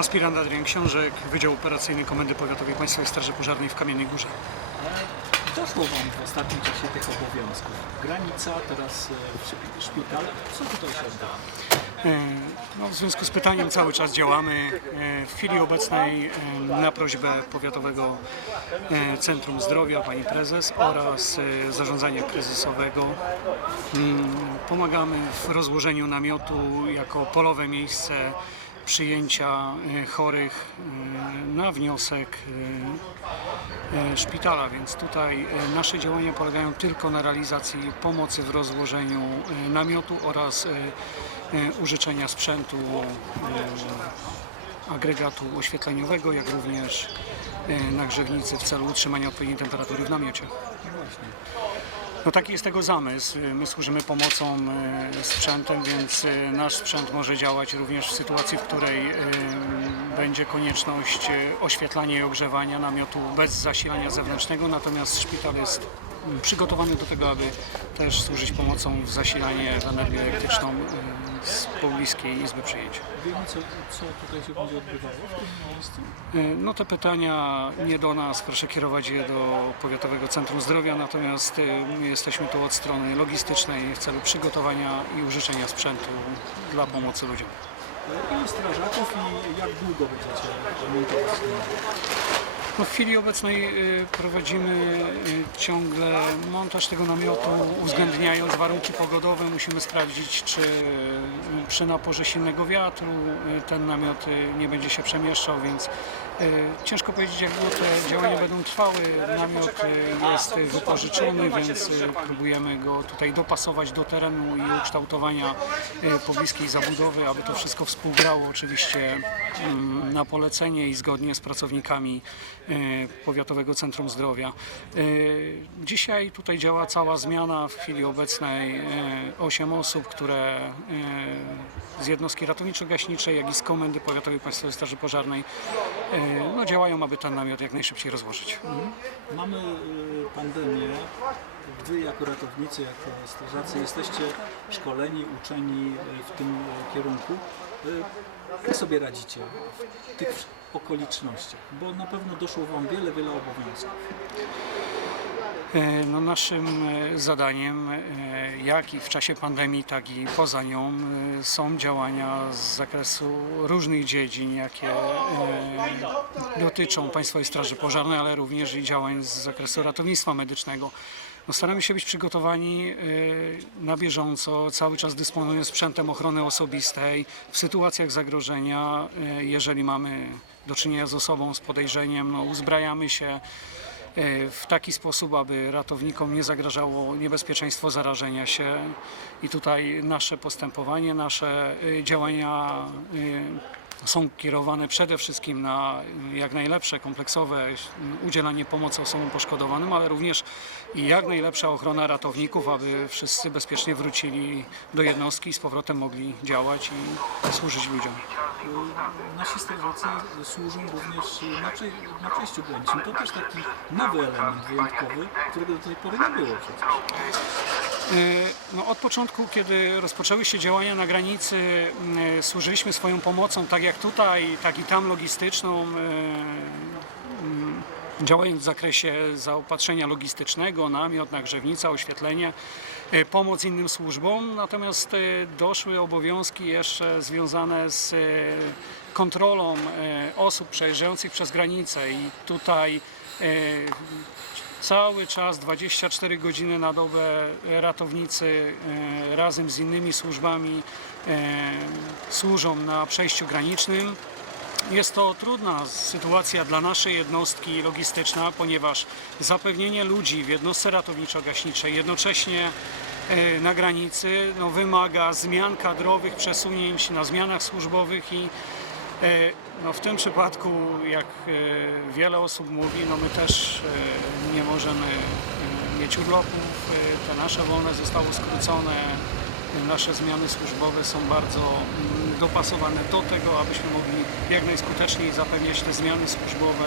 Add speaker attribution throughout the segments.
Speaker 1: Aspirant Adrian Książek, Wydział Operacyjny Komendy Powiatowej Państwowej Straży Pożarnej w Kamiennej Górze.
Speaker 2: Doszło Wam w ostatnim czasie tych obowiązków. Granica, teraz e, szpital. Co tutaj się?
Speaker 1: E, No, w związku z pytaniem cały czas działamy. E, W chwili obecnej na prośbę Powiatowego Centrum Zdrowia Pani Prezes oraz Zarządzania Kryzysowego mm, pomagamy w rozłożeniu namiotu jako polowe miejsce przyjęcia e, chorych e, na wniosek e, szpitala, więc tutaj nasze działania polegają tylko na realizacji pomocy w rozłożeniu namiotu oraz użyczenia sprzętu agregatu oświetleniowego, jak również e, nagrzewnicy w celu utrzymania odpowiedniej temperatury w namiocie.
Speaker 2: No.
Speaker 1: No taki jest tego zamysł. My służymy pomocą e, sprzętem, więc e, nasz sprzęt może działać również w sytuacji, w której będzie konieczność oświetlania i ogrzewania namiotu bez zasilania zewnętrznego, natomiast szpital jest przygotowany do tego, aby też służyć pomocą w zasilanie w energię elektryczną e, z pobliskiej izby przyjęć.
Speaker 2: Wiemy, co, co tutaj się będzie odbywało w tym miejscu?
Speaker 1: E, No te pytania nie do nas, proszę kierować je do Powiatowego Centrum Zdrowia, natomiast my jesteśmy tu od strony logistycznej w celu przygotowania i użyczenia sprzętu dla pomocy ludziom.
Speaker 2: E, Ilu strażaków i jak długo będziecie?
Speaker 1: W chwili obecnej y, prowadzimy y, ciągle montaż tego namiotu, uwzględniając warunki pogodowe. Musimy sprawdzić, czy y, przy naporze silnego wiatru ten namiot nie będzie się przemieszczał, więc ciężko powiedzieć, jak długo te działania będą trwały. Namiot jest wypożyczony, więc próbujemy go tutaj dopasować do terenu i ukształtowania pobliskiej zabudowy, aby to wszystko współgrało oczywiście mm, na polecenie i zgodnie z pracownikami Powiatowego Centrum Zdrowia. E, Dzisiaj tutaj działa cała zmiana, w chwili obecnej 8 osób, które e, z jednostki ratowniczo-gaśniczej, jak i z Komendy Powiatowej Państwowej Straży Pożarnej e, no, działają, aby ten namiot jak najszybciej rozłożyć.
Speaker 2: Mamy e, pandemię. Wy jako ratownicy, jako strażacy jesteście szkoleni, uczeni e, w tym e, kierunku. Jak sobie radzicie w tych okolicznościach? Bo na pewno doszło Wam wiele, wiele obowiązków.
Speaker 1: E, No naszym e, zadaniem, e, jak i w czasie pandemii, tak i poza nią, są działania z zakresu różnych dziedzin, jakie dotyczą Państwowej Straży Pożarnej, ale również i działań z zakresu ratownictwa medycznego. No staramy się być przygotowani e, na bieżąco, cały czas dysponując sprzętem ochrony osobistej w sytuacjach zagrożenia, e, jeżeli mamy do czynienia z osobą z podejrzeniem, no uzbrajamy się e, w taki sposób, aby ratownikom nie zagrażało niebezpieczeństwo zarażenia się. I tutaj nasze postępowanie, nasze y, działania y, są kierowane przede wszystkim na jak najlepsze kompleksowe udzielanie pomocy osobom poszkodowanym, ale również i jak najlepsza ochrona ratowników, aby wszyscy bezpiecznie wrócili do jednostki i z powrotem mogli działać i służyć ludziom.
Speaker 2: Nasi strażacy służą również na, przej- na przejściu granicznym. To też taki nowy element wyjątkowy, którego do tej pory nie było przecież.
Speaker 1: E, No, od początku, kiedy rozpoczęły się działania na granicy, e, służyliśmy swoją pomocą, tak jak tutaj, tak i tam logistyczną, e, mm, działając w zakresie zaopatrzenia logistycznego, namiot, nagrzewnica, oświetlenie, e, pomoc innym służbom. Natomiast e, doszły obowiązki jeszcze związane z kontrolą osób przejeżdżających przez granicę i tutaj Cały czas 24 godziny na dobę ratownicy e, razem z innymi służbami e, służą na przejściu granicznym. Jest to trudna sytuacja dla naszej jednostki logistyczna, ponieważ zapewnienie ludzi w jednostce ratowniczo-gaśniczej jednocześnie e, na granicy no, wymaga zmian kadrowych, przesunięć na zmianach służbowych i No w tym przypadku, jak e, wiele osób mówi, no my też e, nie możemy e, mieć urlopów. E, Te nasze wolne zostały skrócone. E, Nasze zmiany służbowe są bardzo mm, dopasowane do tego, abyśmy mogli jak najskuteczniej zapewniać te zmiany służbowe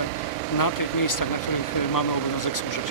Speaker 1: na tych miejscach, na których e, mamy obowiązek służyć.